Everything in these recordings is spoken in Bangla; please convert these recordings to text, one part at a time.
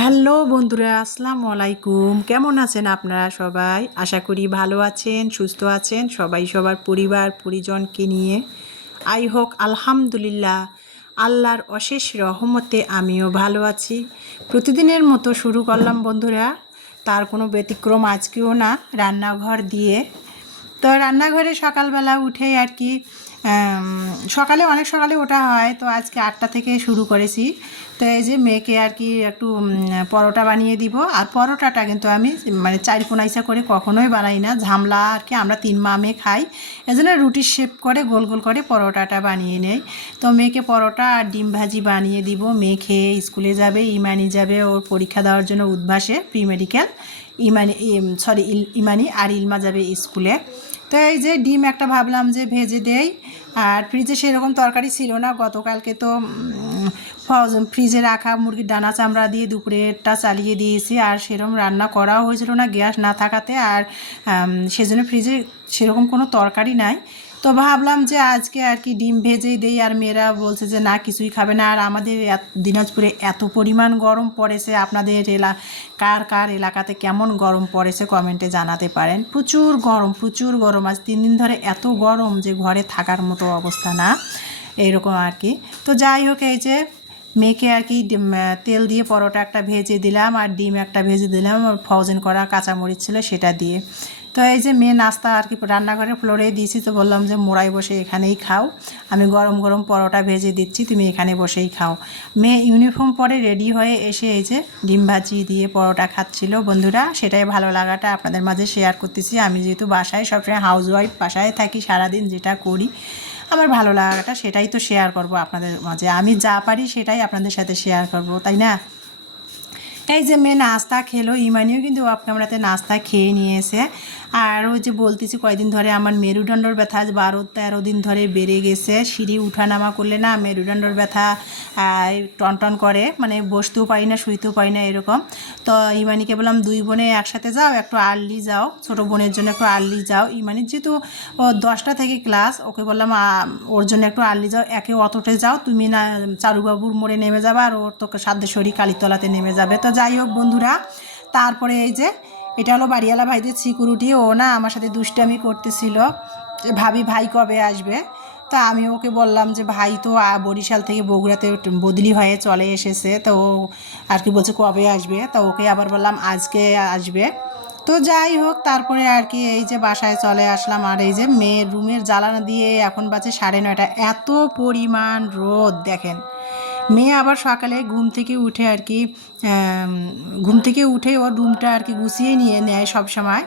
হ্যালো বন্ধুরা, আসসালামু আলাইকুম। কেমন আছেন আপনারা সবাই? আশা করি ভালো আছেন, সুস্থ আছেন, সবাই সবার পরিবার পরিজনকে নিয়ে। আই হোক আলহামদুলিল্লাহ, আল্লাহর অশেষ রহমতে আমিও ভালো আছি। প্রতিদিনের মতো শুরু করলাম বন্ধুরা, তার কোনো ব্যতিক্রম আজকেও না, রান্নাঘর দিয়ে। তো রান্নাঘরে সকালবেলা উঠে আর কি সকালে অনেক সকালে ওঠা হয়, তো আজকে 8টা থেকে শুরু করেছি। তো এই যে মেয়েকে আর কি একটু পরোটা বানিয়ে দিব। আর পরোটাটা কিন্তু আমি মানে চারকোনাইসা করে কখনোই বানাই না, ঝামলা আর কি, আমরা 3 মা মেয়ে খাই, এজন্য রুটির শেপ করে গোল গোল করে পরোটাটা বানিয়ে নেই। তো মেয়েকে পরোটা আর ডিম ভাজি বানিয়ে দিব। মেয়ে খেয়ে স্কুলে যাবে, ইমানি যাবে ওর পরীক্ষা দেওয়ার জন্য উদ্ভাসে, প্রি মেডিকেল। ইমানি আর ইলমা যাবে স্কুলে। তো এই যে ডিম একটা ভাবলাম যে ভেজে দেই। আর ফ্রিজে সেরকম তরকারি ছিল না, গতকালকে তো ফ্রিজে রাখা মুরগির ডানা চামড়া দিয়ে দুপুরেরটা চালিয়ে দিয়েছি, আর সেরকম রান্না করাও হয়েছিল না গ্যাস না থাকাতে। আর সেজন্য ফ্রিজে সেরকম কোনো তরকারি নাই। তো ভাবলাম যে আজকে আর কি ডিম ভেজেই দেই। আর মেয়েরা বলছে যে না, কিছুই খাবে না। আর আমাদের দিনাজপুরে এত পরিমাণ গরম পড়েছে, আপনাদের কার কার এলাকাতে কেমন গরম পড়েছে কমেন্টে জানাতে পারেন। প্রচুর গরম, প্রচুর গরম। আজ 3 দিন ধরে এত গরম যে ঘরে থাকার মতো অবস্থা না, এইরকম আর কি। তো যাই হোক, এই যে মেয়েকে আর কি তেল দিয়ে পরোটা একটা ভেজে দিলাম, আর ডিম একটা ভেজে দিলাম, ফ্রোজেন করা কাঁচামরিচ ছিল সেটা দিয়ে। তো এই যে মেয়ে নাস্তা আর কি রান্নাঘরে ফ্লোরে দিয়েছি, তো বললাম যে মোড়ায় বসে এখানেই খাও, আমি গরম গরম পরোটা ভেজে দিচ্ছি, তুমি এখানে বসেই খাও। মেয়ে ইউনিফর্ম পরে রেডি হয়ে এসে এই যে ডিম ভাজি দিয়ে পরোটা খাচ্ছিল বন্ধুরা। সেটাই ভালো লাগাটা আপনাদের মাঝে শেয়ার করতেছি। আমি যেহেতু বাসায় সবসময় হাউসওয়াইফ, বাসায় থাকি সারাদিন, যেটা করি আমার ভালো লাগাটা সেটাই তো শেয়ার করব আপনাদের মাঝে। আমি যা পারি সেটাই আপনাদের সাথে শেয়ার করব, তাই না? এই যে মেয়ে নাস্তা খেলো, ইমানিও কিন্তু অফ ক্যামেরাতে নাস্তা খেয়ে নিয়েছে। আর ওই যে বলতেছি কয়দিন ধরে আমার মেরুদণ্ডর ব্যথা 12-13 দিন ধরে বেড়ে গেছে। সিঁড়ি উঠানামা করলে না মেরুদণ্ডর ব্যথা টনটন করে, মানে বসতেও পারি না, শুইতেও পারি না, এরকম। তো ইমানিকে বললাম 2 বোনে একসাথে যাও, একটু আর্লি যাও, ছোটো বোনের জন্য একটু আর্লি যাও। ইমানির যেহেতু 10টা থেকে ক্লাস, ওকে বললাম ওর জন্য একটু আর্লি যাও, একে অটোতে যাও, তুমি না চারুবাবুর মোড়ে নেমে যাবে, আর ওর তোকে সাদ্দেশ্বরী কালীতলাতে নেমে যাবে। তো যাই হোক বন্ধুরা, তারপরে এই যে এটা হলো বাড়িওয়ালা ভাইদের সিকিউরিটি। ও না আমার সাথে দুষ্টামি করতেছিল যে ভাবি ভাই কবে আসবে। তা আমি ওকে বললাম যে ভাই তো বরিশাল থেকে বগুড়াতে বদলি হয়ে চলে এসেছে, তো ও আর কি বলছে কবে আসবে। তো ওকে আবার বললাম আজকে আসবে। তো যাই হোক, তারপরে আর কি এই যে বাসায় চলে আসলাম। আর এই যে মেয়ের রুমের জ্বালানা দিয়ে এখন বাজে 9:30, এত পরিমাণ রোদ দেখেন। মেয়ে আবার সকালে ঘুম থেকে উঠে আর কি ঘুম থেকে উঠে ওর রুমটা আর কি গুছিয়ে নিয়ে নেয় সব সময়।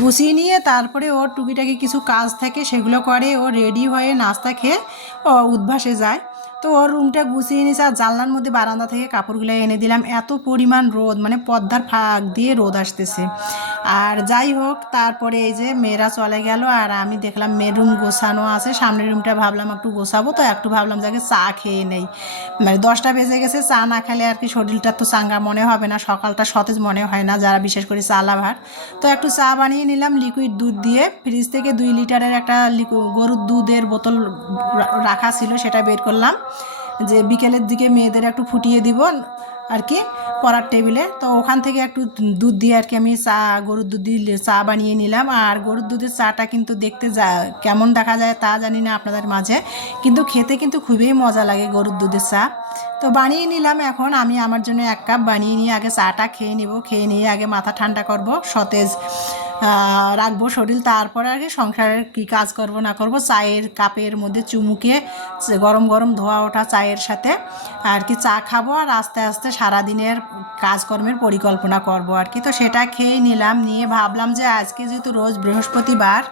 গুছিয়ে নিয়ে তারপরে ওর টুকিটাকি কিছু কাজ থাকে সেগুলো করে, ও রেডি হয়ে নাস্তা খেয়ে ও উদ্ভাসে যায়। তো ওর রুমটা গুছিয়ে নিয়েছে, আর জানলার মধ্যে বারান্দা থেকে কাপড়গুলো এনে দিলাম। এত পরিমাণ রোদ, মানে পর্দার ফাঁক দিয়ে রোদ আসতেছে। আর যাই হোক, তারপরে এই যে মেয়েরা চলে গেল, আর আমি দেখলাম মেয়ের রুম গোছানো আছে, সামনের রুমটা ভাবলাম একটু গোছাবো, তো একটু ভাবলাম যাকে চা খেয়ে নেই। মানে 10টা বেজে গেছে, চা না খেলে আর কি শরীরটা তো চাঙ্গা মনে হবে না, সকালটা সতেজ মনে হয় না যারা বিশেষ করে চা লাভার। তো একটু চা বানিয়ে নিলাম লিকুইড দুধ দিয়ে। ফ্রিজ থেকে 2 লিটারের একটা গরুর দুধের বোতল রাখা ছিল, সেটা বের করলাম যে বিকেলের দিকে মেয়েদের একটু ফুটিয়ে দিব আর কি পড়ার টেবিলে। তো ওখান থেকে একটু দুধ দিয়ে আর কি আমি চা, গরুর দুধ দিয়ে চা বানিয়ে নিলাম। আর গরুর দুধের চাটা কিন্তু দেখতে কেমন দেখা যায় তা জানি না আপনাদের মাঝে, কিন্তু খেতে কিন্তু খুবই মজা লাগে গরুর দুধের চা। তো বানিয়ে নিলাম। এখন আমি আমার জন্য 1 কাপ বানিয়ে নিয়ে আগে চাটা খেয়ে নেব, খেয়ে নিয়ে আগে মাথা ঠান্ডা করব, সতেজ রাখবো শরীর। তারপরে আর কি সংসারের কী কাজ করব না করব, চায়ের কাপের মধ্যে চুমুকে গরম গরম ধোয়া ওঠা চায়ের সাথে আর কি চা খাবো, আর আস্তে আস্তে সারাদিনের কাজকর্মের পরিকল্পনা করব আর কি। তো সেটা খেয়ে নিলাম, নিয়ে ভাবলাম যে আজকে যেহেতু রোজ বৃহস্পতিবার,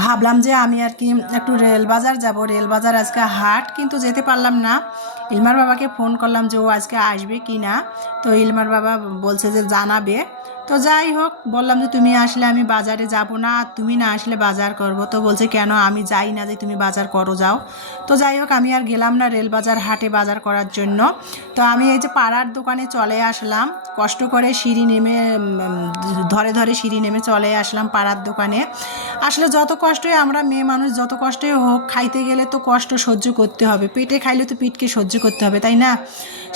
ভাবলাম যে আমি আর কি একটু রেলবাজার যাব। রেলবাজার আজকে হাট, কিন্তু যেতে পারলাম না। ইলমার বাবাকে ফোন করলাম যে ও আজকে আসবে কি না, তো ইলমার বাবা বলছে যে জানাবে। তো যাই হোক, বললাম যে তুমি আসলে আমি বাজারে যাব না, আর তুমি না আসলে বাজার করব। তো বলছে কেন, আমি যাই না যে তুমি বাজার করো, যাও। তো যাই হোক, আমি আর গেলাম না রেলবাজার হাটে বাজার করার জন্য। তো আমি এই যে পাড়ার দোকানে চলে আসলাম, কষ্ট করে সিঁড়ি নেমে ধরে ধরে সিঁড়ি নেমে চলে আসলাম পাড়ার দোকানে। আসলে যত কষ্টই আমরা মেয়ে মানুষ, যত কষ্টই হোক, খাইতে গেলে তো কষ্ট সহ্য করতে হবে, পেটে খাইলে তো পিঠকে সহ্য সহ্য করতে হবে, তাই না?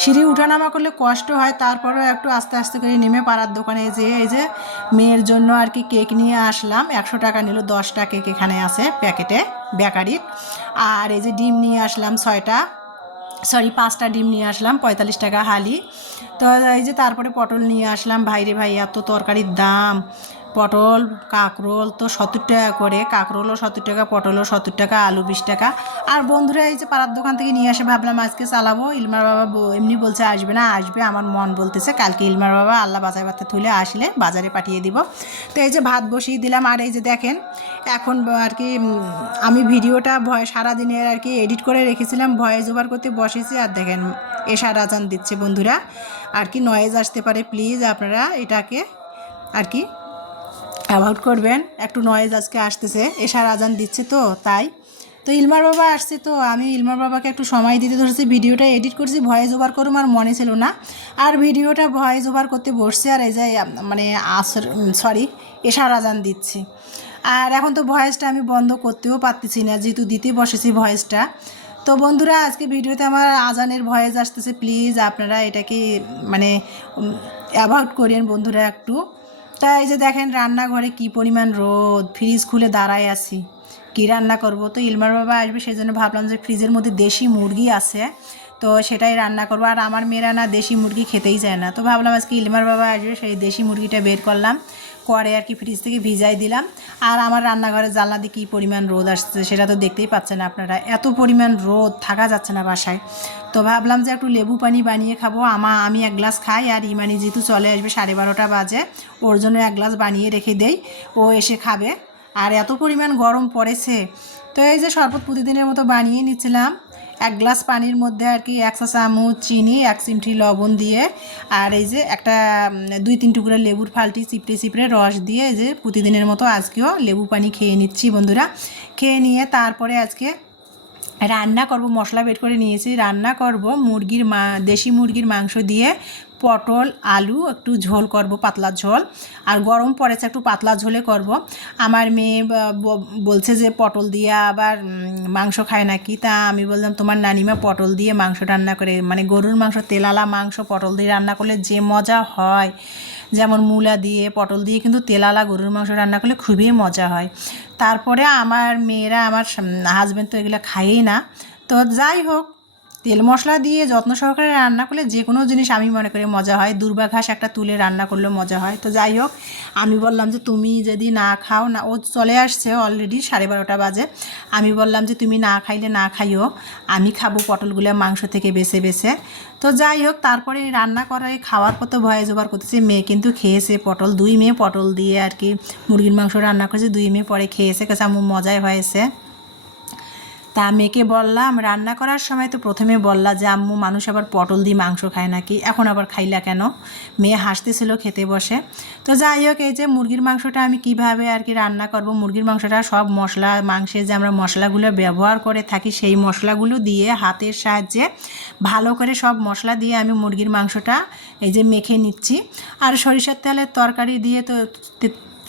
সিঁড়ি উঠানামা করলে কষ্ট হয়, তারপরেও একটু আস্তে আস্তে করে নেমে পাড়ার দোকানে যেয়ে এই যে মেয়ের জন্য আর কি কেক নিয়ে আসলাম। 100 টাকা নিল, 10টা কেক এখানে আছে প্যাকেটে বেকারির। আর এই যে ডিম নিয়ে আসলাম 5টা ডিম নিয়ে আসলাম, 45 টাকা হালি। তো এই যে তারপরে পটল নিয়ে আসলাম। ভাইরে ভাই, এত তরকারির দাম! পটল কাঁকরোল তো 70 টাকা করে, কাঁকরোলও 70 টাকা, পটলও 70 টাকা, আলু 20 টাকা। আর বন্ধুরা এই যে পাড়ার দোকান থেকে নিয়ে আসে, ভাবলাম আজকে চালাবো। ইলমার বাবা এমনি বলছে আসবে না, আসবে, আমার মন বলতেছে কালকে ইলমার বাবা আল্লাহ বাজার বাতে তুলে আসলে বাজারে পাঠিয়ে দিব। তো এই যে ভাত বসিয়ে দিলাম। আর এই যে দেখেন এখন আর কি আমি ভিডিওটা সারাদিনের আর কি এডিট করে রেখেছিলাম, ভয়েস ওভার করতে বসেছি। আর দেখেন এশার আজান দিচ্ছে বন্ধুরা, আর কি নয়েজ আসতে পারে, প্লিজ আপনারা এটাকে আর কি অ্যাভয়েড করবেন। একটু নয়েজ আজকে আসতেছে, এশার আজান দিচ্ছে তো তাই। তো ইলমার বাবা আসছে, তো আমি ইলমার বাবাকে একটু সময় দিতে ধরেছি, ভিডিওটা এডিট করছি, ভয়েস ওভার করুম আর মনে ছিল না। আর ভিডিওটা ভয়েস ওভার করতে বসছে, আর এই যে মানে এশার আজান দিচ্ছি। আর এখন তো ভয়েসটা আমি বন্ধ করতেও পারতেছি না, যেহেতু দিতে বসেছি ভয়েসটা। তো বন্ধুরা আজকে ভিডিওতে আমার আজানের ভয়েস আসতেছে, প্লিজ আপনারা এটাকে মানে অ্যাভয়েড করেন বন্ধুরা একটু। তাই এই যে দেখেন রান্নাঘরে কি পরিমাণ রোদ, ফ্রিজ খুলে দাঁড়ায় আছি, কি রান্না করব। তো ইলমার বাবা আসবে, সেই জন্য ভাবলাম যে ফ্রিজের মধ্যে দেশি মুরগি আছে, তো সেটাই রান্না করবো। আর আমার মেয়েরা না দেশি মুরগি খেতেই চায় না, তো ভাবলাম আজকে ইলমার বাবা আসবে, সেই দেশি মুরগিটা বের করলাম, করে আর কি ফ্রিজ থেকে ভিজাই দিলাম। আর আমার রান্নাঘরের জানলা দিয়ে কী পরিমাণ রোদ আসছে সেটা তো দেখতেই পাচ্ছেন আপনারা, এত পরিমাণ রোদ, থাকা যাচ্ছে না বাসায়। তো ভাবলাম যে একটু লেবু পানি বানিয়ে খাবো। আমি 1 গ্লাস খাই, আর ইমানি যেহেতু চলে আসবে 12:30 বাজে, ওর জন্য 1 গ্লাস বানিয়ে রেখে দেই, ও এসে খাবে। আর এত পরিমাণ গরম পড়েছে, তো এই যে শরবত প্রতিদিনের মতো বানিয়ে নিচ্ছিলাম। 1 গ্লাস পানির মধ্যে আর কি 1 চা চামচ চিনি, 1 চিমটি লবণ দিয়ে, আর এই যে একটা 2-3 টুকরা লেবুর ফালটি চিপড়ে রস দিয়ে, এই যে প্রতিদিনের মতো আজকেও লেবু পানি খেয়ে নিচ্ছি বন্ধুরা। খেয়ে নিয়ে তারপরে আজকে রান্না করব, মশলা বের করে নিয়েছি, রান্না করব দেশি মুরগির মাংস দিয়ে পটল আলু একটু ঝোল করব, পাতলা ঝোল। আর গরম পড়েছে, একটু পাতলা ঝোলে করব। আমার মেয়ে বলছে যে পটল দিয়ে আবার মাংস খায় নাকি, তা আমি বললাম তোমার নানিমা পটল দিয়ে মাংস রান্না করে, মানে গরুর মাংস, তেলালা মাংস পটল দিয়ে রান্না করলে যে মজা হয়, যেমন মূলা দিয়ে পটল দিয়ে কিন্তু তেলালা গরুর মাংস রান্না করলে খুবই মজা হয়। তারপরে আমার মেয়েরা, আমার হাজব্যান্ড তো এগুলো খায়ই না। তো যাই হোক, তেল মশলা দিয়ে যত্ন সহকারে রান্না করলে যে কোনো জিনিস আমি মনে করি মজা হয়, দুর্বা ঘাস একটা তুলে রান্না করলেও মজা হয়। তো যাই হোক, আমি বললাম যে তুমি যদি না খাও না, ও চলে আসছে অলরেডি 12:30 বাজে, আমি বললাম যে তুমি না খাইলে না খাইও, আমি খাবো পটলগুলো মাংস থেকে বেছে বেছে। তো যাই হোক, তারপরে রান্না করায় খাওয়ার পর তো ভয়েস ওভার করতেছে, মেয়ে কিন্তু খেয়েছে পটল, 2 মেয়ে পটল দিয়ে আর কি মুরগির মাংস রান্না করেছে, 2 মেয়ে পরে খেয়েছে, কাছে আমার মজাই হয়েছে। তা মেয়েকে বললাম রান্না করার সময় তো প্রথমে বললা যে আম্মু মানুষ আবার পটল দিয়ে মাংস খায় নাকি, এখন আবার খাইলা কেন? মেয়ে হাসতেছিল খেতে বসে। তো যাই হোক, এই যে মুরগির মাংসটা আমি কিভাবে আর কি রান্না করব, মুরগির মাংসটা সব মশলা, মাংসে যে আমরা মশলাগুলো ব্যবহার করে থাকি সেই মশলাগুলো দিয়ে হাতের সাহায্যে ভালো করে সব মশলা দিয়ে আমি মুরগির মাংসটা এই যে মেখে নিচ্ছি। আর সরিষার তেলের তরকারি দিয়ে তো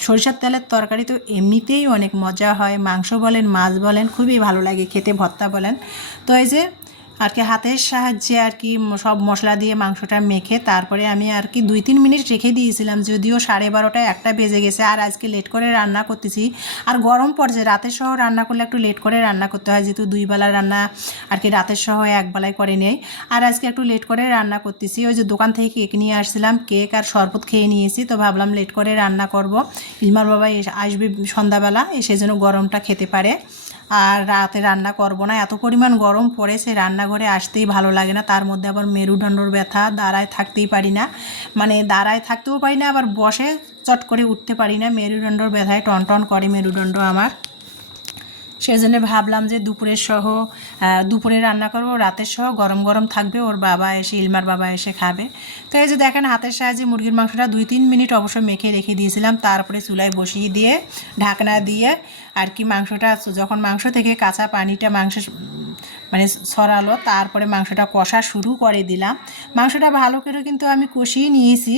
সরিষার তেলের তরকারি তো এমনিতেই অনেক মজা হয়, মাংস বলেন মাছ বলেন খুবই ভালো লাগে খেতে, ভর্তা বলেন। তো এই যে আর কি হাতের সাহায্যে আর কি সব মশলা দিয়ে মাংসটা মেখে তারপরে আমি আর কি 2-3 মিনিট রেখে দিয়েছিলাম, যদিও 12:30টায় 1টা বেজে গেছে। আর আজকে লেট করে রান্না করতেছি, আর গরম পড়ছে, রাতের সহ রান্না করলে একটু লেট করে রান্না করতে হয়, যেহেতু 2 বেলা রান্না আর কি রাতের সহ 1 বেলায় করে নেই। আর আজকে একটু লেট করে রান্না করতেছি, ওই যে দোকান থেকে কেক নিয়ে আসছিলাম, কেক আর শরবত খেয়ে নিয়েছি, তো ভাবলাম লেট করে রান্না করব, ইলমার বাবা আসবে সন্ধ্যাবেলা, এসে যেন গরমটা খেতে পারে। আর রাতে রান্না করব না, এত পরিমাণ গরম পড়েছে, রান্নাঘরে আসতেই ভালো লাগে না, তার মধ্যে আবার মেরুদণ্ডর ব্যথা, দাঁড়ায় থাকতেই পারি না, মানে দাঁড়ায় থাকতেও পারি না, আবার বসে চট করে উঠতে পারি না, মেরুদণ্ডর ব্যথায় টন করে মেরুদণ্ড আমার। সেই জন্য ভাবলাম যে দুপুরে রান্না করব, রাতের সহ গরম গরম থাকবে, ওর বাবা এসে, ইলমার বাবা এসে খাবে। তো এই যে দেখেন হাতের সাহায্যে মুরগির মাংসটা 2-3 মিনিট অবশ্য মেখে রেখে দিয়েছিলাম, তারপরে চুলায় বসিয়ে দিয়ে ঢাকনা দিয়ে আর কি মাংসটা, যখন মাংস থেকে কাঁচা পানিটা মানে ছড়ালো, তারপরে মাংসটা কষা শুরু করে দিলাম। মাংসটা ভালো করে কিন্তু আমি কষিয়ে নিয়েছি,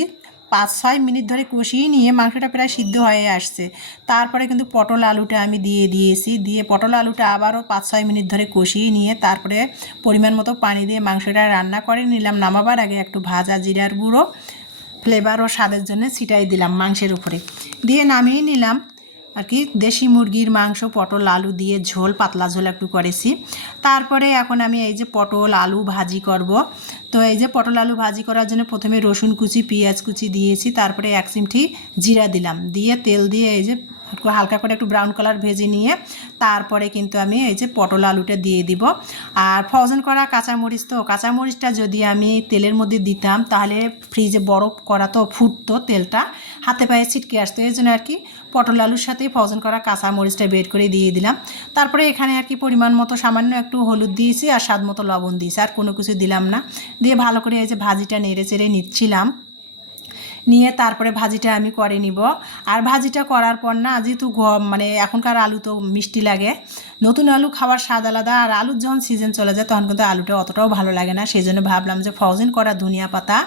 5-6 মিনিট ধরে কষিয়ে নিয়ে মাংসটা প্রায় সিদ্ধ হয়ে আসছে। তারপরে কিন্তু পটল আলুটা আমি দিয়ে দিয়েছি, দিয়ে পটল আলুটা আবারও 5-6 মিনিট ধরে কষিয়ে নিয়ে তারপরে পরিমাণ মতো পানি দিয়ে মাংসটা রান্না করে নিলাম। নামাবার আগে একটু ভাজা জিরার গুঁড়ো ফ্লেভার ও স্বাদের জন্য ছিটাই দিলাম মাংসের উপরে, দিয়ে নামিয়ে নিলাম। আর কি দেশি মুরগির মাংস পটল আলু দিয়ে ঝোল, পাতলা ঝোল একটু করেছি। তারপরে এখন আমি এই যে পটল আলু ভাজি করব। তো এই যে পটল আলু ভাজি করার জন্য প্রথমে রসুন কুচি পেঁয়াজ কুচি দিয়েছি, তারপরে 1 চিমটি জিরা দিলাম, দিয়ে তেল দিয়ে এই যে হালকা করে একটু ব্রাউন কালার ভেজে নিয়ে তারপরে কিন্তু আমি এই যে পটল আলুটা দিয়ে দিব। আর ফ্রোজেন করা কাঁচামরিচ, তো কাঁচামরিচটা যদি আমি তেলের মধ্যে দিতাম তাহলে ফ্রিজে বরফ করা তো ফুটতো, তেলটা হাতে পায়ে ছিটকে আসতো, এই জন্য আর কি পটল আলুর সাথে ফ্রোজেন করা কাঁচামরিচটা বের করে দিয়ে দিলাম। তারপরে এখানে আর কি পরিমাণ মতো সামান্য একটু হলুদ দিয়েছি আর স্বাদ মতো লবণ দিয়েছি, আর কোনো কিছু দিলাম না। দিয়ে ভালো করে এই যে ভাজিটা নেড়ে চেড়ে নিচ্ছিলাম, নিয়ে তারপরে ভাজিটা আমি করে নিব। আর ভাজিটা করার পর না, যেহেতু মানে এখনকার আলু তো মিষ্টি লাগে, নতুন আলু খাওয়ার স্বাদ আলাদা, আর আলুর যখন সিজন চলে যায় তখন কিন্তু আলুটা অতটাও ভালো লাগে না। সেই জন্য ভাবলাম যে ফ্রোজেন করা ধনিয়া পাতা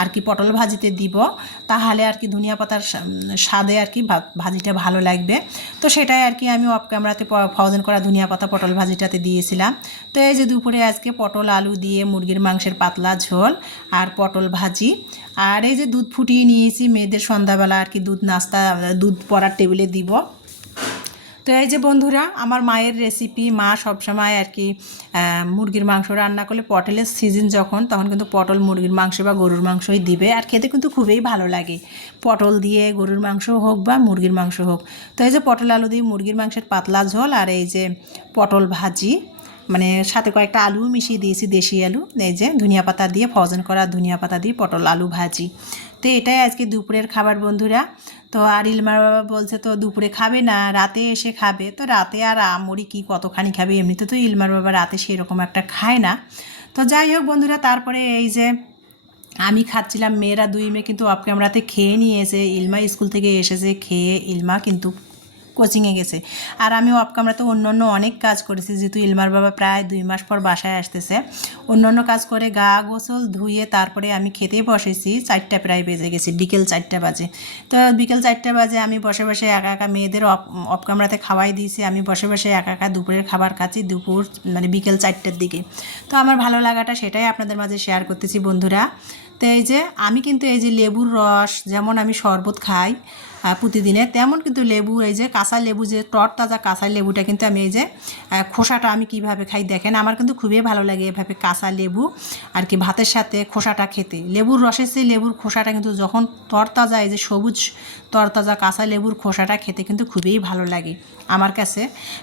আর কি পটল ভাজিতে দিব, তাহলে আর কি ধনিয়া পাতার স্বাদে আর কি ভাজিটা ভালো লাগবে। তো সেটাই আর কি আমি অফ ক্যামেরাতে ফ্রোজেন করা ধনিয়া পাতা পটল ভাজিটাতে দিয়েছিলাম। তো এই যে দুপুরে আজকে পটল আলু দিয়ে মুরগির মাংসের পাতলা ঝোল আর পটল ভাজি। আর এই যে দুধ ফুটিয়ে নিয়েছি, মেয়েদের সন্ধ্যাবেলা আর কি দুধ নাস্তা, দুধ পড়ার টেবিলে দিব। তো এই যে বন্ধুরা, আমার মায়ের রেসিপি, মা সবসময় আর কি মুরগির মাংস রান্না করলে পটলের সিজন যখন, তখন কিন্তু পটল মুরগির মাংস বা গরুর মাংসই দিবে, আর খেতে কিন্তু খুবই ভালো লাগে, পটল দিয়ে গরুর মাংস হোক বা মুরগির মাংস হোক। তো এই যে পটল আলু দিয়ে মুরগির মাংসের পাতলা ঝোল আর এই যে পটল ভাজি, মানে সাথে কয়েকটা আলু মিশিয়ে দিয়েছি, দেশি আলু, এই যে ধনিয়া পাতা দিয়ে ফ্রোজেন করা ধনিয়া পাতা দিয়ে পটল আলু ভাজি। তো এটাই আজকে দুপুরের খাবার বন্ধুরা। তো আর ইলমার বাবা বলছে তো দুপুরে খাবে না, রাতে এসে খাবে। তো রাতে আর আমরি কি কতখানি খাবে, এমনিতে তো ইলমার বাবা রাতে সেরকম একটা খায় না। তো যাই হোক বন্ধুরা, তারপরে এই যে আমি খাচ্ছিলাম, মেয়েরা 2 মেয়ে কিন্তু অফ ক্যামেরাতে খেয়ে নিয়েছে। ইলমা স্কুল থেকে এসেছে, খেয়ে ইলমা কিন্তু কোচিংয়ে গেছে। আর আমি অফ ক্যামেরাতে অন্য অনেক কাজ করেছি, যেহেতু ইলমার বাবা প্রায় 2 মাস পর বাসায় আসতেছে। অন্য কাজ করে গা গোসল ধুয়ে তারপরে আমি খেতে বসেছি, 4টা প্রায় বেজে গেছে, বিকেল 4টা বাজে। তো বিকেল 4টা বাজে আমি বসে বসে একা একা মেয়েদের অফ ক্যামেরাতে খাওয়াই দিয়েছি, আমি বসে বসে একা একা দুপুরের খাবার খাচ্ছি, দুপুর মানে বিকেল 4টার দিকে। তো আমার ভালো লাগাটা সেটাই আপনাদের মাঝে শেয়ার করতেছি বন্ধুরা। তো এই যে আমি কিন্তু এই যে লেবুর রস, যেমন আমি শরবত খাই প্রতিদিনে, তেমন কিন্তু লেবু, এই যে কাঁচা লেবু, যে তরতাজা কাঁচা লেবুটা কিন্তু আমি এই যে খোসাটা আমি কিভাবে খাই দেখেন, আমার কিন্তু খুবই ভালো লাগে এভাবে কাঁচা লেবু আর কি ভাতের সাথে খোসাটা খেতে। লেবুর রসের চেয়ে লেবুর খোসাটা কিন্তু যখন তরতাজা, এই যে সবুজ তরতাজা কাঁচা লেবুর খোসাটা খেতে কিন্তু খুবই ভালো লাগে আমার কাছে।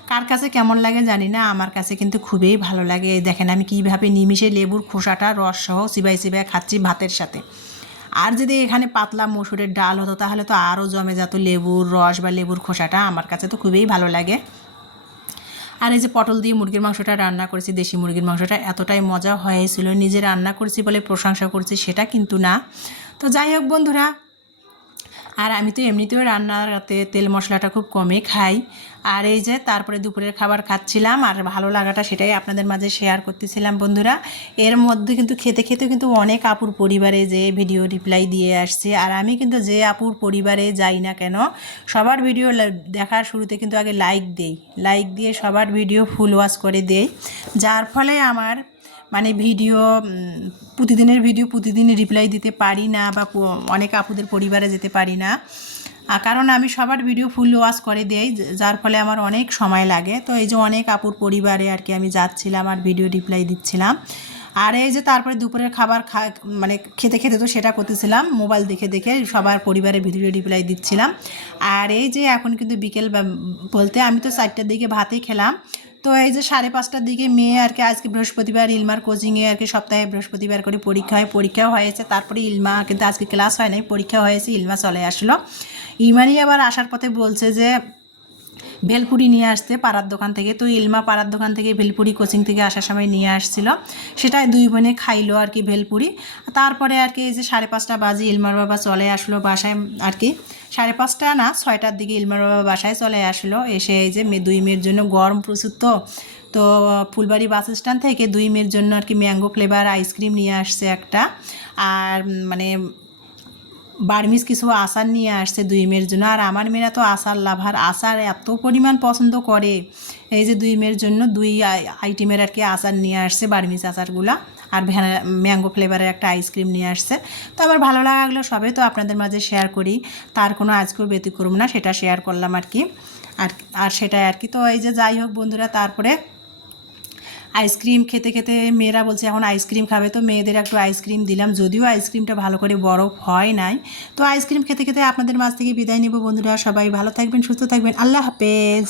কার কাছে কেমন লাগে জানি না, আমার কাছে কিন্তু খুবই ভালো লাগে। এই দেখেন আমি কীভাবে নিমিষে লেবুর খোসাটা রস সহ চিবাই চিবাই খাচ্ছি ভাতের সাথে। আর যদি এখানে পাতলা মসুরের ডাল হতো তাহলে তো আরও জমে যেত লেবুর রস বা লেবুর খোসাটা, আমার কাছে তো খুবই ভালো লাগে। আর এই যে পটল দিয়ে মুরগির মাংসটা রান্না করেছি, দেশি মুরগির মাংসটা এতটাই মজা হয়েছিল, নিজে রান্না করেছি বলে প্রশংসা করছি সেটা কিন্তু না। তো যাই হোক বন্ধুরা, আর আমি তো এমনিতেও রান্নাতে তেল মশলাটা খুব কমই খাই। আর এই যে তারপরে দুপুরের খাবার খাচ্ছিলাম, আর ভালো লাগাটা সেটাই আপনাদের মাঝে শেয়ার করতেছিলাম বন্ধুরা। এর মধ্যে কিন্তু খেতে খেতে কিন্তু অনেক আপুর পরিবারে যে ভিডিও রিপ্লাই দিয়ে আসছে, আর আমি কিন্তু যে আপুর পরিবারে যাই না কেন, সবার ভিডিও দেখার শুরুতে কিন্তু আগে লাইক দিয়ে সবার ভিডিও ফুল ওয়াচ করে দেই, যার ফলে আমার মানে ভিডিও প্রতিদিনের ভিডিও প্রতিদিন রিপ্লাই দিতে পারি না, বা অনেক আপুদের পরিবারে যেতে পারি না, কারণ আমি সবার ভিডিও ফুল ওয়াচ করে দেই, যার ফলে আমার অনেক সময় লাগে। তো এই যে অনেক আপুর পরিবারে আর কি আমি যাচ্ছিলাম আর ভিডিও রিপ্লাই দিচ্ছিলাম। আর এই যে তারপরে দুপুরের খাবার মানে খেতে খেতে তো সেটা করতেছিলাম, মোবাইল দেখে দেখে সবার পরিবারের ভিডিও রিপ্লাই দিচ্ছিলাম। আর এই যে এখন কিন্তু বিকেল বলতে আমি তো 4টার দিকে ভাতই খেলাম। তো এই যে 5:30টার দিকে মেয়ে আর কি, আজকে বৃহস্পতিবার ইলমার কোচিংয়ে আর কি সপ্তাহে বৃহস্পতিবার করে পরীক্ষা হয়, পরীক্ষাও হয়েছে, তারপরে ইলমা কিন্তু আজকে ক্লাস হয় নাই, পরীক্ষা হয়েছে, ইলমা চলে আসলো। ইলমারই আবার আসার পথে বলছে যে ভেলপুরি নিয়ে আসতে পাড়ার দোকান থেকে। তো ইলমা পাড়ার দোকান থেকে ভেলপুরি কোচিং থেকে আসার সময় নিয়ে আসছিল, সেটাই 2 বোনে খাইলো আর কি ভেলপুরি। তারপরে আর কি এই যে 5:30 বাজে ইলমার বাবা চলে আসলো বাসায় আর কি, 5:30 না 6টার দিকে ইলমার বাবা বাসায় চলে আসলো। এসে এই যে 2 মেয়ের জন্য গরম প্রচুর, তো ফুলবাড়ি বাস স্ট্যান্ড থেকে 2 মেয়ের জন্য আর কি ম্যাঙ্গো ফ্লেভার আইসক্রিম নিয়ে আসছে একটা, আর মানে বার্মিজ কিছু আচার নিয়ে আসছে 2 মেয়ের জন্য। আর আমার মেয়েরা তো আচার লাভার, আচার এত পরিমাণ পছন্দ করে। এই যে 2 মেয়ের জন্য 2 আইটেমের আর কি আচার নিয়ে আসছে, বার্মিজ আচারগুলা। আর ম্যাঙ্গো ফ্লেভারের একটা আইসক্রিম নিয়ে আসছে। তো আমার ভালো লাগলো, সবে তো আপনাদের মাঝে শেয়ার করি, তার কোনো আজকেও ব্যতিক্রম না, সেটা শেয়ার করলাম আর কি। আর সেটাই আর কি। তো এই যে যাই হোক বন্ধুরা, তারপরে আইসক্রিম খেতে খেতে মেয়েরা বলছে এখন আইসক্রিম খাবে, তো মেয়েদের একটু আইসক্রিম দিলাম, যদিও আইসক্রিমটা ভালো করে বরফ হয় নাই। তো আইসক্রিম খেতে খেতে আপনাদের মাঝ থেকে বিদায় নেব বন্ধুরা। সবাই ভালো থাকবেন, সুস্থ থাকবেন, আল্লাহ হাফেজ।